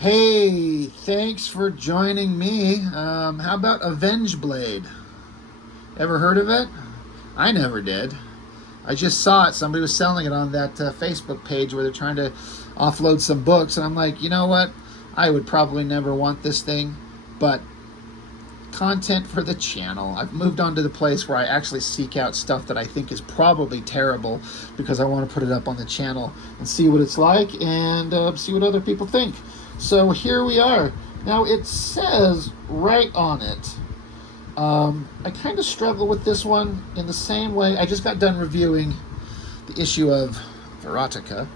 Hey, thanks for joining me. How about Avengeblade? Ever heard of it? I never did. I just saw it. Somebody was selling it on that Facebook page where they're trying to offload some books, and I'm like, you know what? I would probably never want this thing, but content for the channel. I've moved on to the place where I actually seek out stuff that I think is probably terrible because I want to put it up on the channel and see what it's like and see what other people think. So here we are. Now it says right on it. I kind of struggle with this one in the same way. I just got done reviewing the issue of Verotica,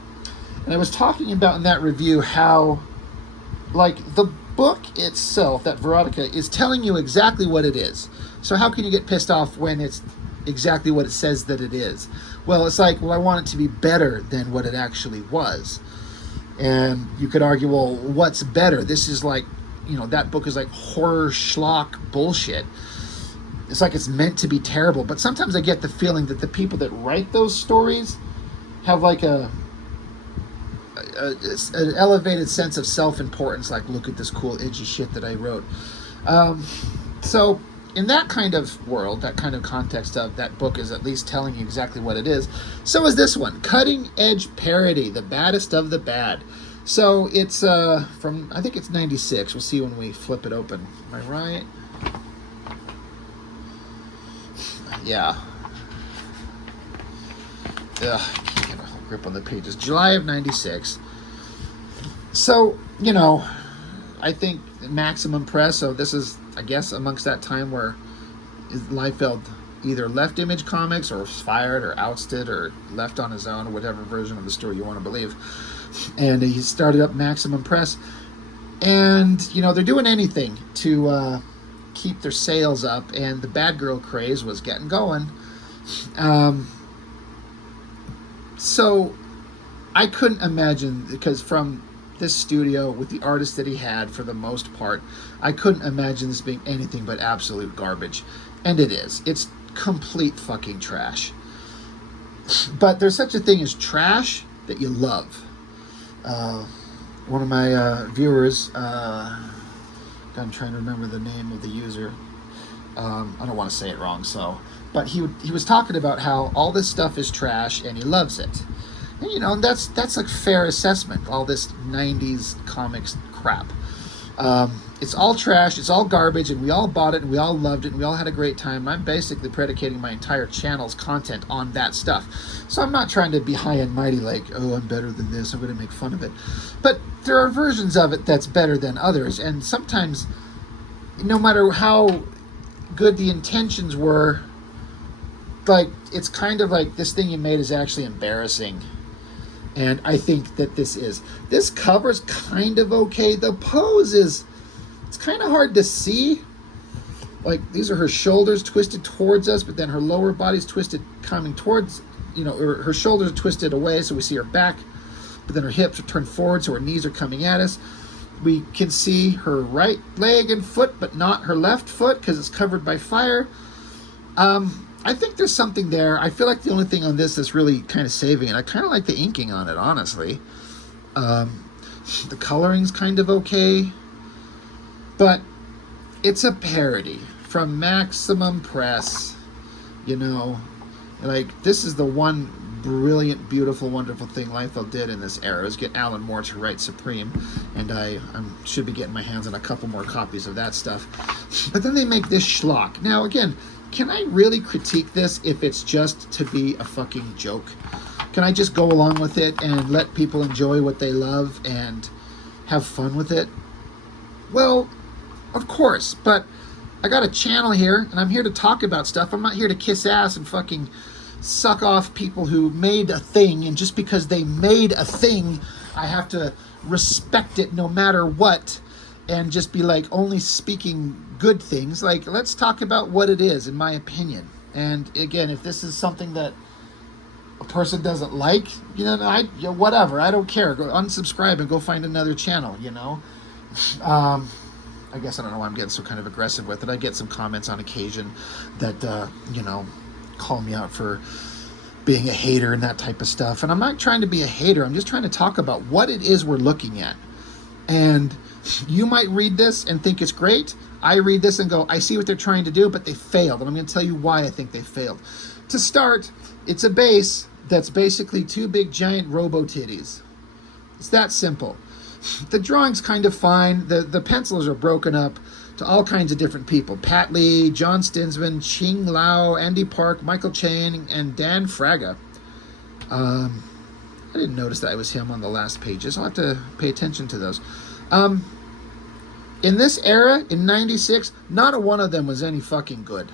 and I was talking about in that review how, like, the book itself, that Verotica, is telling you exactly what it is. So how can you get pissed off when it's exactly what it says that it is? Well, it's like, well, I want it to be better than what it actually was. And you could argue, well, what's better? This is like, you know, that book is like horror schlock bullshit. It's like it's meant to be terrible. But sometimes I get the feeling that the people that write those stories have like an elevated sense of self-importance, like, look at this cool edgy shit that I wrote. So in that kind of world, that kind of context of that book is at least telling you exactly what it is. So is this one, cutting edge parody, the baddest of the bad. So it's from, I think it's 96. We'll see when we flip it open. Am I right? Yeah. Ugh, I can't get a whole grip on the pages. July of 96. So, you know, I think Maximum Press, so this is, I guess, amongst that time where Lifei either left Image Comics or was fired or ousted or left on his own, or whatever version of the story you want to believe. And he started up Maximum Press. And, you know, they're doing anything to keep their sales up, and the bad girl craze was getting going. So I couldn't imagine, because from this studio with the artist that he had for the most part, I couldn't imagine this being anything but absolute garbage. And it is. It's complete fucking trash. But there's such a thing as trash that you love. One of my viewers, I'm trying to remember the name of the user. I don't want to say it wrong, so. But he was talking about how all this stuff is trash and he loves it. And, you know, that's a fair assessment, all this 90s comics crap. It's all trash, it's all garbage, and we all bought it, and we all loved it, and we all had a great time. I'm basically predicating my entire channel's content on that stuff. So I'm not trying to be high and mighty like, oh, I'm better than this, I'm going to make fun of it. But there are versions of it that's better than others, and sometimes, no matter how good the intentions were, like, it's kind of like this thing you made is actually embarrassing. And I think that this is. This cover's kind of okay. The pose is, it's kind of hard to see. Like, these are her shoulders twisted towards us, but then her lower body's twisted coming towards, you know, her shoulders are twisted away, so we see her back, but then her hips are turned forward, so her knees are coming at us. We can see her right leg and foot, but not her left foot, because it's covered by fire. I think there's something there. I feel like the only thing on this that's really kind of saving it, I kind of like the inking on it, honestly. The coloring's kind of okay. But it's a parody from Maximum Press. You know, like, this is the one brilliant, beautiful, wonderful thing Lifei did in this era, is get Alan Moore to write Supreme. And I should be getting my hands on a couple more copies of that stuff. But then they make this schlock. Now, again, can I really critique this if it's just to be a fucking joke? Can I just go along with it and let people enjoy what they love and have fun with it? Well, of course, but I got a channel here, and I'm here to talk about stuff. I'm not here to kiss ass and fucking suck off people who made a thing, and just because they made a thing, I have to respect it no matter what, and just be like only speaking good things. Like, let's talk about what it is, in my opinion. And again, if this is something that a person doesn't like, you know, whatever, I don't care. Go unsubscribe and go find another channel, you know. I guess I don't know why I'm getting so kind of aggressive with it. I get some comments on occasion that, you know, call me out for being a hater and that type of stuff. And I'm not trying to be a hater. I'm just trying to talk about what it is we're looking at. And you might read this and think it's great. I read this and go, I see what they're trying to do, but they failed. And I'm going to tell you why I think they failed. To start, it's a base that's basically two big giant robo-titties. It's that simple. The drawing's kind of fine. The pencils are broken up to all kinds of different people. Pat Lee, John Stinsman, Ching Lau, Andy Park, Michael Chang, and Dan Fraga. I didn't notice that it was him on the last pages. I'll have to pay attention to those. In this era, in 96, not a one of them was any fucking good.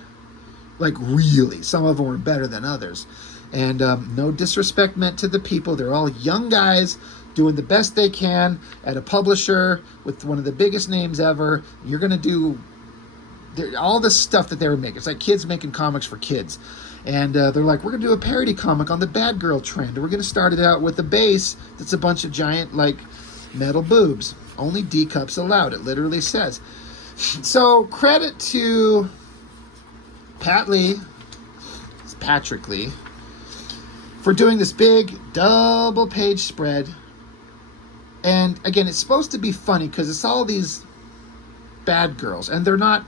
Like, really. Some of them were better than others. And no disrespect meant to the people. They're all young guys doing the best they can at a publisher with one of the biggest names ever. You're going to do all this stuff that they were making. It's like kids making comics for kids. And they're like, we're going to do a parody comic on the bad girl trend. We're going to start it out with a base that's a bunch of giant, like, metal boobs. Only D cups allowed, it literally says. So, credit to Pat Lee, it's Patrick Lee, for doing this big double-page spread. And, again, it's supposed to be funny because it's all these bad girls. And they're not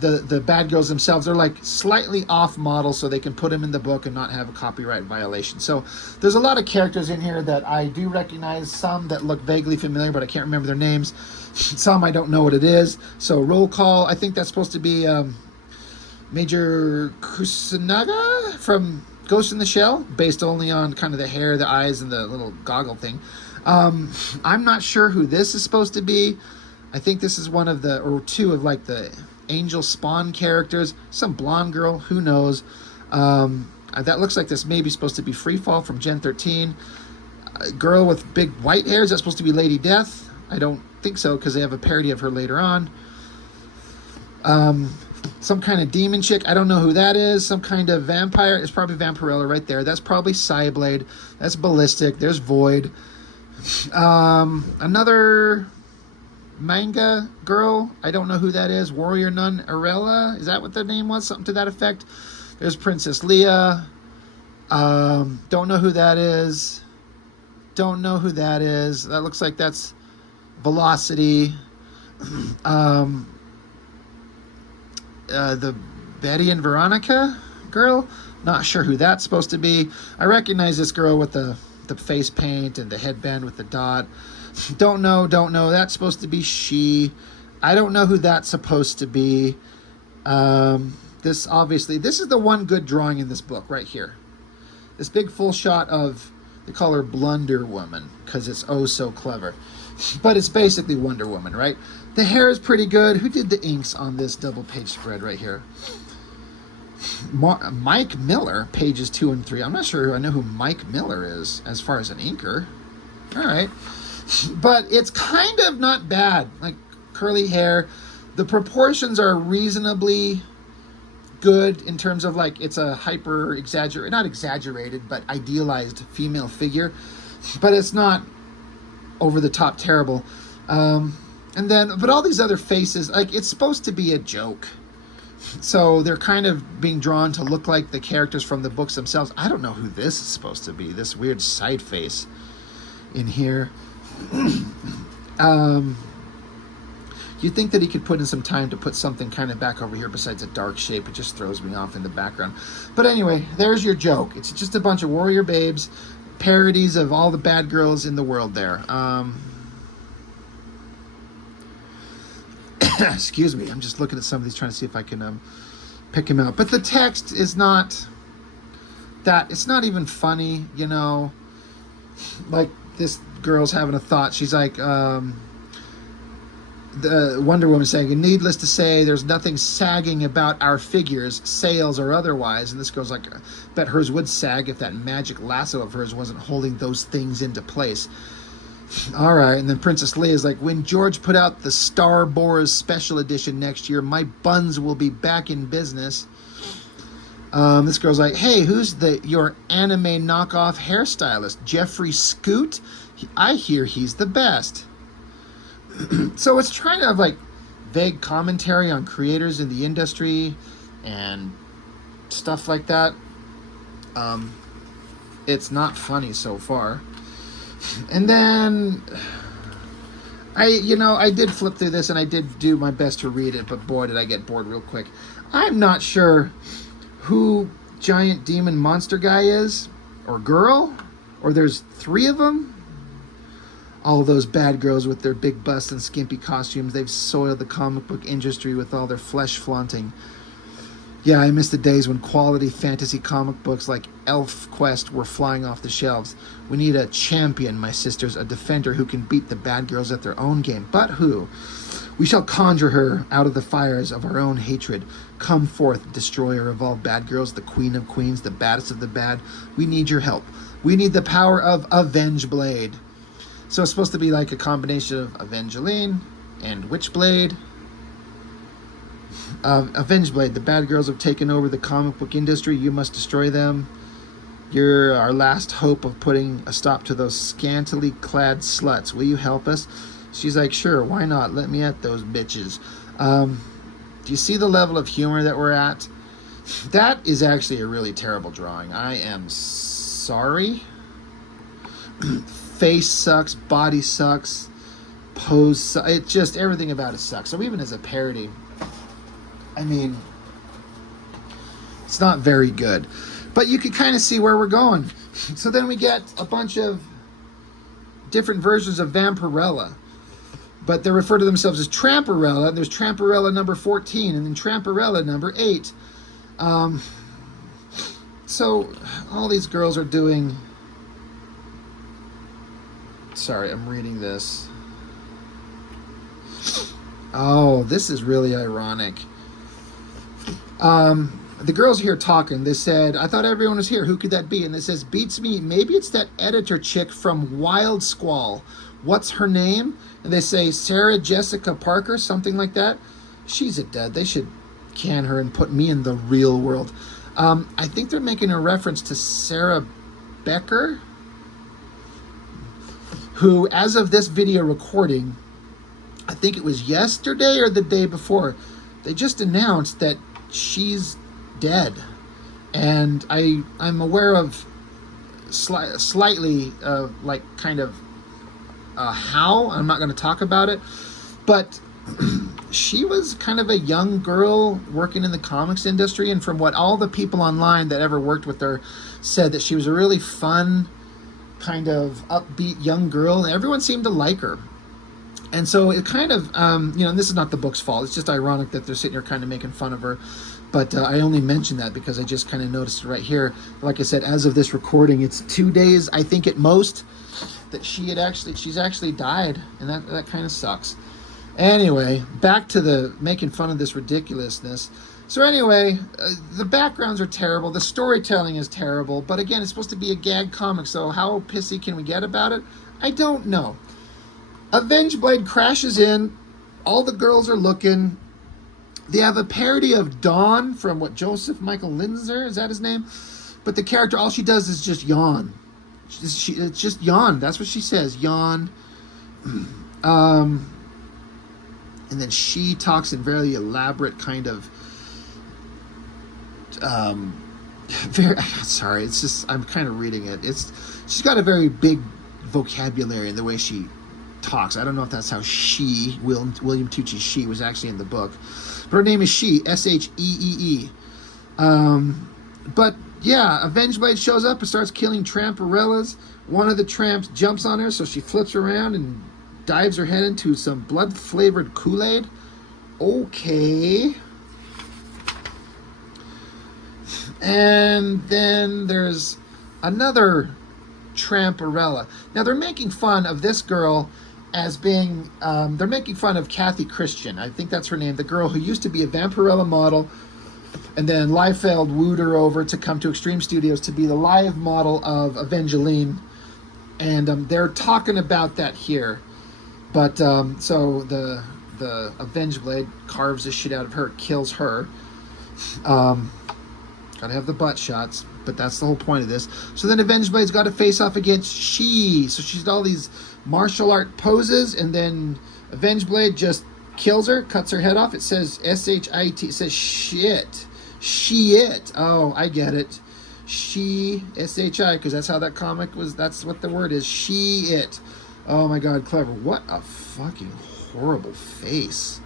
the bad girls themselves. They're, like, slightly off-model so they can put them in the book and not have a copyright violation. So there's a lot of characters in here that I do recognize. Some that look vaguely familiar, but I can't remember their names. Some I don't know what it is. So roll call. I think that's supposed to be Major Kusunaga from Ghost in the Shell, based only on kind of the hair, the eyes, and the little goggle thing. I'm not sure who this is supposed to be. I think this is one of the, or two of like the Angel Spawn characters. Some blonde girl, who knows. That looks like this may be supposed to be Freefall from Gen 13. A girl with big white hair, is that supposed to be Lady Death? I don't think so, because they have a parody of her later on. Some kind of demon chick, I don't know who that is. Some kind of vampire, it's probably Vampirella right there. That's probably Witchblade. That's Ballistic. There's Void. Another manga girl, I don't know who that is. Warrior Nun Arola, is that what the name was? Something to that effect. There's Princess Leia. Don't know who that is. Don't know who that is. That looks like that's Velocity. The Betty and Veronica girl, not sure who that's supposed to be. I recognize this girl with the face paint and the headband with the dot. Don't know. That's supposed to be she. I don't know who that's supposed to be. This is the one good drawing in this book right here. This big full shot of, they call her Blunder Woman because it's oh so clever. But it's basically Wonder Woman, right? The hair is pretty good. Who did the inks on this double page spread right here? Mike Miller, pages 2 and 3. I'm not sure I know who Mike Miller is as far as an inker. All right. But it's kind of not bad. Like, curly hair. The proportions are reasonably good in terms of, like, it's a hyper exaggerated, not exaggerated, but idealized female figure. But it's not over the top terrible. But all these other faces, like, it's supposed to be a joke. So they're kind of being drawn to look like the characters from the books themselves. I don't know who this is supposed to be, this weird side face in here. You'd think that he could put in some time to put something kind of back over here besides a dark shape. It just throws me off in the background. But anyway, there's your joke. It's just a bunch of warrior babes, parodies of all the bad girls in the world there. Excuse me, I'm just looking at some of these trying to see if I can pick him out. But the text is not that, it's not even funny, you know. Like, this girl's having a thought. She's like, the Wonder Woman saying, needless to say, there's nothing sagging about our figures, sales or otherwise. And this girl's like, bet hers would sag if that magic lasso of hers wasn't holding those things into place. All right, and then Princess Leia is like, when George put out the Star Wars special edition next year, my buns will be back in business. This girl's like, hey, who's your anime knockoff hairstylist? Jeffrey Scoot? I hear he's the best. So it's trying to have, like, vague commentary on creators in the industry and stuff like that. It's not funny so far. And then I did flip through this and I did do my best to read it, but boy, did I get bored real quick. I'm not sure who giant demon monster guy is, or girl, or there's 3 of them. All those bad girls with their big busts and skimpy costumes, they've soiled the comic book industry with all their flesh flaunting. Yeah, I miss the days when quality fantasy comic books like Elf Quest were flying off the shelves. We need a champion, my sisters, a defender who can beat the bad girls at their own game. But who? We shall conjure her out of the fires of our own hatred. Come forth, destroyer of all bad girls, the queen of queens, the baddest of the bad. We need your help. We need the power of Avengeblade. So it's supposed to be like a combination of Evangelene and Witchblade. Avengeblade, the bad girls have taken over the comic book industry. You must destroy them. You're our last hope of putting a stop to those scantily clad sluts. Will you help us? She's like, sure, why not? Let me at those bitches. Do you see the level of humor that we're at? That is actually a really terrible drawing. I am sorry. Face sucks, body sucks, pose sucks. It just, everything about it sucks. So even as a parody, I mean, it's not very good. But you can kind of see where we're going. So then we get a bunch of different versions of Vampirella. But they refer to themselves as Tramparella. And there's Tramparella number 14 and then Tramparella number 8. So all these girls are doing... Sorry, I'm reading this. Oh, this is really ironic. The girls here talking, they said, I thought everyone was here. Who could that be? And it says, beats me. Maybe it's that editor chick from Wild Squall. What's her name? And they say, Sarah Jessica Parker, something like that. She's a dud. They should can her and put me in the real world. I think they're making a reference to Sarah Becker, who, as of this video recording, I think it was yesterday or the day before, they just announced that she's dead. And I'm aware of slightly, like, kind of how. I'm not going to talk about it. But she was kind of a young girl working in the comics industry. And from what all the people online that ever worked with her said, that she was a really fun, kind of upbeat young girl, and everyone seemed to like her. And so it kind of, and this is not the book's fault. It's just ironic that they're sitting here kind of making fun of her. But I only mention that because I just kind of noticed it right here. Like I said, as of this recording, it's 2 days, I think at most, that she's actually died. And that kind of sucks. Anyway, back to the making fun of this ridiculousness. So anyway, the backgrounds are terrible. The storytelling is terrible. But again, it's supposed to be a gag comic. So how pissy can we get about it? I don't know. Avengeblade crashes in. All the girls are looking. They have a parody of Dawn from Joseph Michael Linzer, is that his name? But the character, all she does is just yawn. It's just yawn. That's what she says, yawn. And then she talks in very elaborate kind of, sorry, it's just, I'm kind of reading it. She's got a very big vocabulary in the way she talks. I don't know if that's how William Tucci's she was actually in the book. But her name is She, S-H-E-E-E. But yeah, Avengeblade shows up and starts killing tramparellas. One of the tramps jumps on her, so she flips around and dives her head into some blood-flavored Kool-Aid. Okay. And then there's another tramparella. Now they're making fun of this girl as being, they're making fun of Kathy Christian. I think that's her name. The girl who used to be a Vampirella model. And then Lifei wooed her over to come to Extreme Studios to be the live model of Evangelene. And they're talking about that here. But, so the Avengeblade carves the shit out of her, kills her. Gotta have the butt shots, but that's the whole point of this. So then Avengeblade's got to face off against She. So she's all these martial art poses, and then Avengeblade just kills her, cuts her head off. It says S-H-I-T. It says shit. She-it. Oh, I get it. She, S-H-I, because that's how that comic was. That's what the word is. She-it. Oh my god, clever. What a fucking horrible face.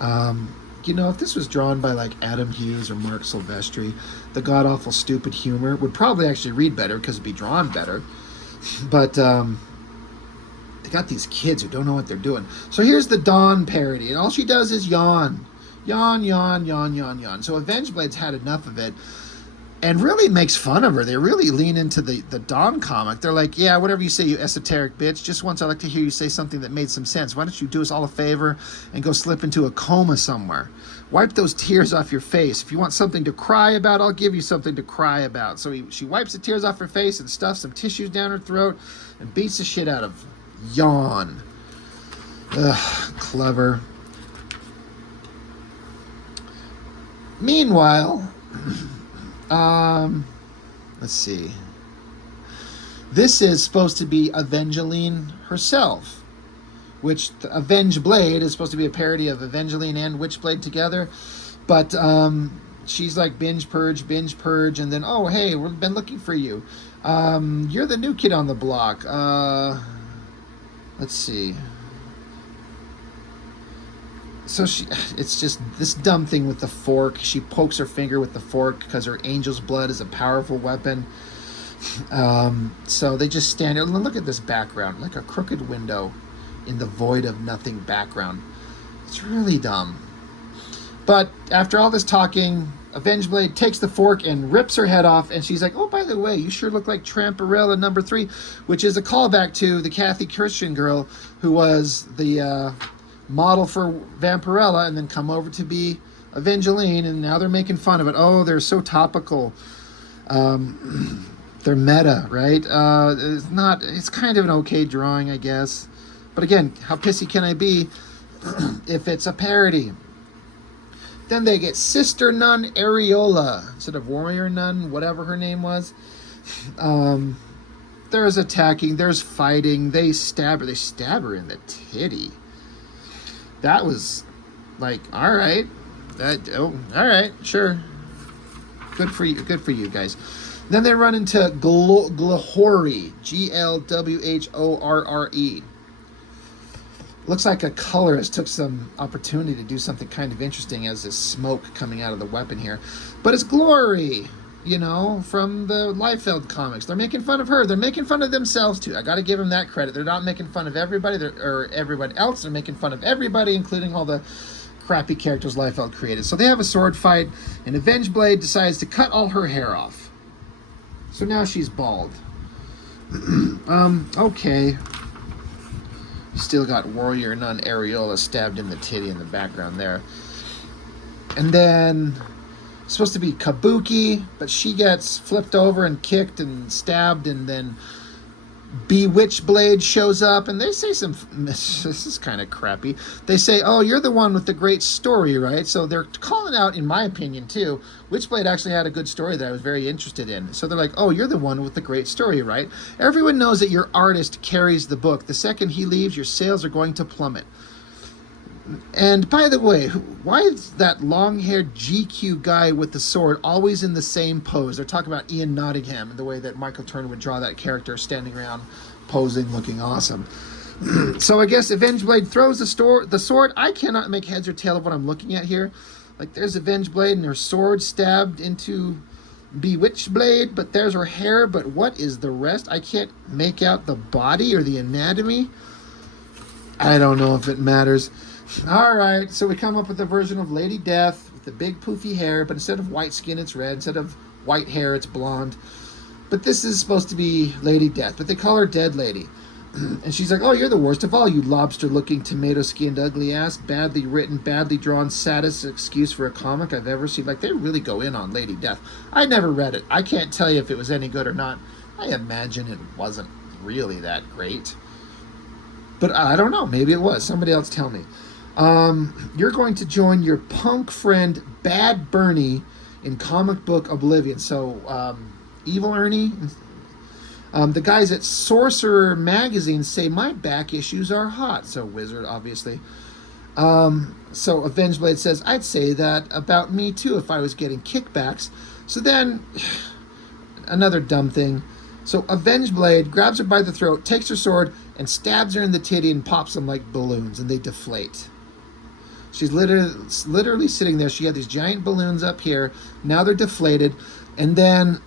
You know, if this was drawn by like Adam Hughes or Mark Silvestri, the god awful stupid humor would probably actually read better because it'd be drawn better. But they got these kids who don't know what they're doing. So here's the Dawn parody, and all she does is yawn. Yawn, yawn, yawn, yawn, yawn. So Avengeblade's had enough of it and really makes fun of her. They really lean into the Dawn comic. They're like, yeah, whatever you say, you esoteric bitch. Just once I'd like to hear you say something that made some sense. Why don't you do us all a favor and go slip into a coma somewhere? Wipe those tears off your face. If you want something to cry about, I'll give you something to cry about. So she wipes the tears off her face and stuffs some tissues down her throat and beats the shit out of Yawn. Ugh, clever. Meanwhile, let's see. This is supposed to be Evangelene herself, which Avengeblade is supposed to be a parody of Evangelene and Witchblade together. But she's like binge purge, and then, oh, hey, we've been looking for you. You're the new kid on the block. Let's see. So it's just this dumb thing with the fork. She pokes her finger with the fork because her angel's blood is a powerful weapon. So they just stand there. Look at this background, like a crooked window in the void of nothing background. It's really dumb. But after all this talking, Avengeblade takes the fork and rips her head off, and she's like, oh, by the way, you sure look like Tramparella number 3, which is a callback to the Kathy Christian girl who was the model for Vampirella and then come over to be Evangeline, and now they're making fun of it. Oh, they're so topical. They're meta, right? It's kind of an okay drawing, I guess. But again, how pissy can I be if it's a parody? Then they get Sister Nun Arola instead of Warrior Nun, whatever her name was. There's attacking, there's fighting, they stab her. They stab her in the titty. That was like, all right. All right, sure. Good for you guys. Then they run into Glori, Glwhorre. Looks like a colorist took some opportunity to do something kind of interesting as this smoke coming out of the weapon here. But it's Glori, you know, from the Lifei comics. They're making fun of her. They're making fun of themselves, too. I got to give them that credit. They're not making fun of everybody or everyone else. They're making fun of everybody, including all the crappy characters Lifei created. So they have a sword fight, and Avengeblade decides to cut all her hair off. So now she's bald. Okay. Still got Warrior Nun Arola stabbed in the titty in the background there. And then it's supposed to be Kabuki, but she gets flipped over and kicked and stabbed, and then Witchblade shows up, and they say some, this is kind of crappy. They say, oh, you're the one with the great story, right? So they're calling out, in my opinion, too. Witchblade actually had a good story that I was very interested in. So they're like, oh, you're the one with the great story, right? Everyone knows that your artist carries the book. The second he leaves, your sales are going to plummet. And by the way, why is that long-haired GQ guy with the sword always in the same pose? They're talking about Ian Nottingham and the way that Michael Turner would draw that character standing around, posing, looking awesome. So I guess Avengeblade throws the sword. I cannot make heads or tail of what I'm looking at here. Like, there's Avengeblade and her sword stabbed into Witchblade, but there's her hair. But what is the rest? I can't make out the body or the anatomy. I don't know if it matters. All right, so we come up with a version of Lady Death with the big poofy hair, but instead of white skin, it's red. Instead of white hair, it's blonde. But this is supposed to be Lady Death, but they call her Dead Lady. And she's like, oh, you're the worst of all, you lobster-looking, tomato-skinned, ugly ass, badly written, badly drawn, saddest excuse for a comic I've ever seen. Like, they really go in on Lady Death. I never read it. I can't tell you if it was any good or not. I imagine it wasn't really that great. But I don't know. Maybe it was. Somebody else tell me. You're going to join your punk friend Bad Bernie in comic book Oblivion. So, Evil Ernie, the guys at Sorcerer Magazine say my back issues are hot. So Wizard, obviously. So Avengeblade says, I'd say that about me too if I was getting kickbacks. So then, another dumb thing. So Avengeblade grabs her by the throat, takes her sword, and stabs her in the titty and pops them like balloons, and they deflate. She's literally sitting there. She had these giant balloons up here. Now they're deflated. And then,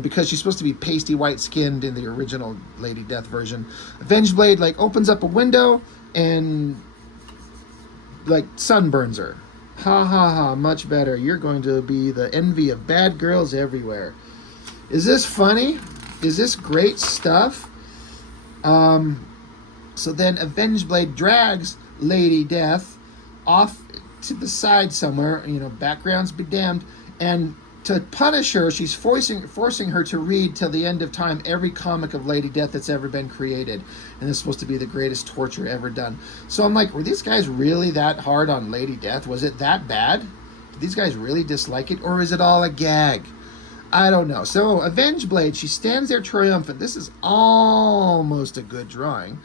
because she's supposed to be pasty white-skinned in the original Lady Death version, Avengeblade, like, opens up a window and, like, sunburns her. Ha ha ha, much better. You're going to be the envy of bad girls everywhere. Is this funny? Is this great stuff? So then Avengeblade drags Lady Death off to the side somewhere, you know, backgrounds be damned, and to punish her, she's forcing her to read till the end of time every comic of Lady Death that's ever been created, and it's supposed to be the greatest torture ever done. So I'm like, were these guys really that hard on Lady Death? Was it that bad? Did these guys really dislike it, or is it all a gag? I don't know. So Avengeblade, she stands there triumphant. This is almost a good drawing.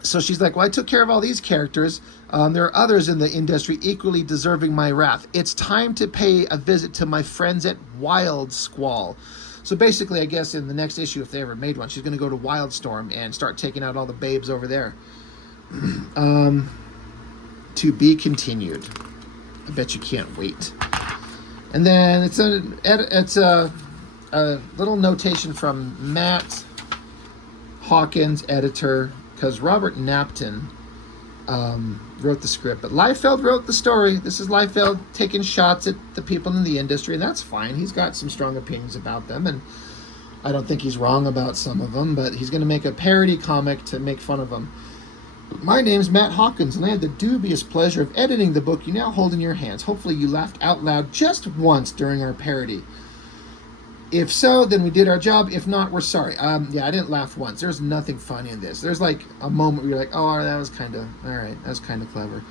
So she's like, well, I took care of all these characters. There are others in the industry equally deserving my wrath. It's time to pay a visit to my friends at Wild Squall. So basically, I guess in the next issue, if they ever made one, she's going to go to Wildstorm and start taking out all the babes over there. To be continued. I bet you can't wait. And then it's a little notation from Matt Hawkins, editor, because Robert Napton wrote the script, but Liefeld wrote the story. This is Liefeld taking shots at the people in the industry, and that's fine. He's got some strong opinions about them, and I don't think he's wrong about some of them, but he's going to make a parody comic to make fun of them. My name's Matt Hawkins, and I had the dubious pleasure of editing the book you now hold in your hands. Hopefully you laughed out loud just once during our parody. If so, then we did our job. If not, we're sorry. Yeah, I didn't laugh once. There's nothing funny in this. There's like a moment where you're like, oh, that was kind of, all right, that was kind of clever.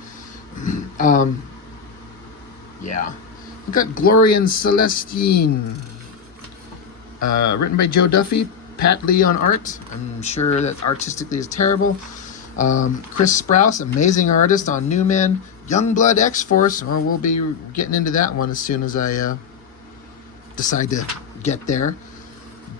Yeah. We've got Glori and Celestine. Written by Joe Duffy. Pat Lee on art. I'm sure that artistically is terrible. Chris Sprous, amazing artist on New Men. Youngblood X-Force. Well, we'll be getting into that one as soon as I decide to get there.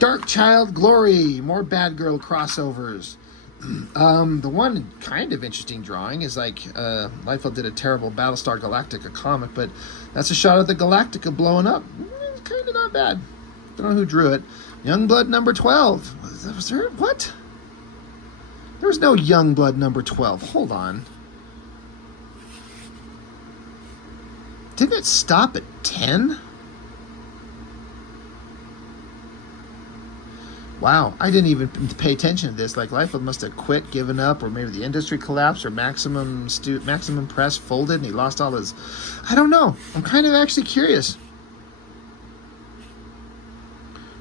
Dark Child Glori, more Bad Girl crossovers. The one kind of interesting drawing is like Liefeld did a terrible Battlestar Galactica comic, but that's a shot of the Galactica blowing up. It's kind of not bad. Don't know who drew it. Youngblood number 12. Was there what? There was no Youngblood number 12. Hold on. Didn't it stop at 10? Wow, I didn't even pay attention to this. Like, Liefeld must have quit, given up, or maybe the industry collapsed, or Maximum Press folded, and he lost all his... I don't know. I'm kind of actually curious.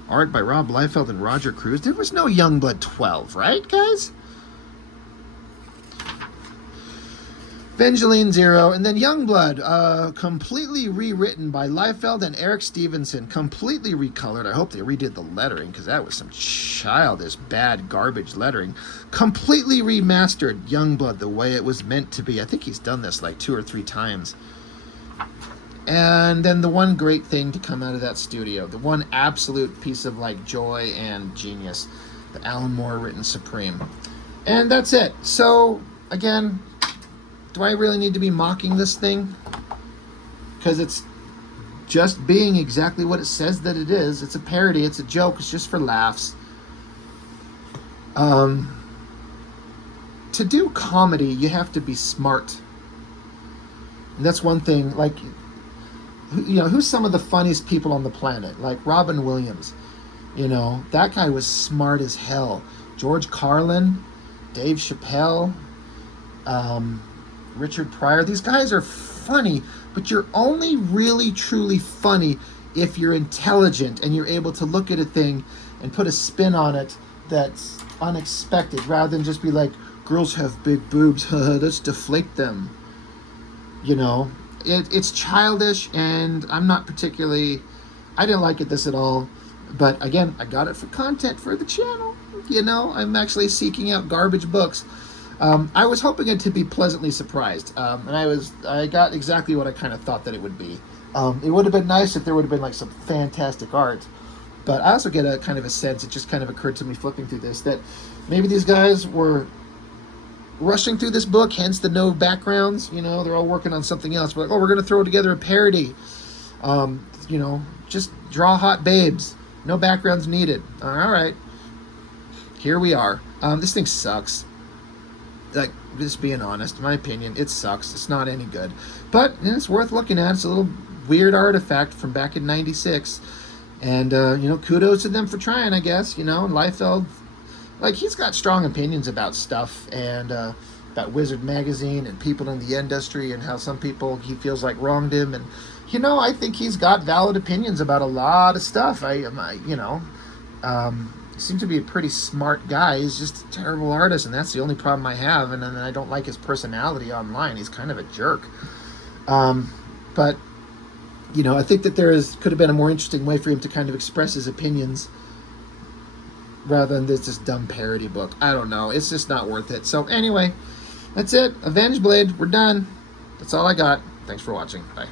Art by Rob Liefeld and Roger Cruz. There was no Youngblood 12, right, guys? Evangelene 0, and then Youngblood, completely rewritten by Liefeld and Eric Stevenson, completely recolored. I hope they redid the lettering, because that was some childish, bad, garbage lettering. Completely remastered Youngblood the way it was meant to be. I think he's done this like 2 or 3 times. And then the one great thing to come out of that studio, the one absolute piece of like joy and genius, the Alan Moore written Supreme. And that's it. So, again... do I really need to be mocking this thing? Because it's just being exactly what it says that it is. It's a parody, it's a joke, it's just for laughs. To do comedy, you have to be smart. And that's one thing, like, you know, who's some of the funniest people on the planet? Like Robin Williams. You know, that guy was smart as hell. George Carlin, Dave Chappelle, Richard Pryor. These guys are funny, but you're only really truly funny if you're intelligent and you're able to look at a thing and put a spin on it that's unexpected, rather than just be like, girls have big boobs, let's deflate them. You know, it's childish, and I'm not particularly... I didn't like this at all, but again, I got it for content for the channel. You know, I'm actually seeking out garbage books. I was hoping it to be pleasantly surprised, and I got exactly what I kind of thought that it would be. It would have been nice if there would have been like some fantastic art, But I also get a kind of a sense, it just kind of occurred to me flipping through this, that maybe these guys were rushing through this book, hence the no backgrounds. You know, they're all working on something else. We're like, oh, we're going to throw together a parody. You know, just draw hot babes. No backgrounds needed. All right. Here we are. This thing sucks. Like, just being honest, in my opinion, it sucks. It's not any good. But it's worth looking at. It's a little weird artifact from back in '96. And, you know, kudos to them for trying, I guess. You know, and Lifei, like, he's got strong opinions about stuff and about Wizard Magazine and people in the industry and how some people he feels like wronged him. And, you know, I think he's got valid opinions about a lot of stuff. He seems to be a pretty smart guy. He's just a terrible artist, and that's the only problem I have. And then I don't like his personality online. He's kind of a jerk. But, you know, I think that could have been a more interesting way for him to kind of express his opinions rather than this dumb parody book. I don't know. It's just not worth it. So anyway, that's it. Avengeblade. We're done. That's all I got. Thanks for watching. Bye.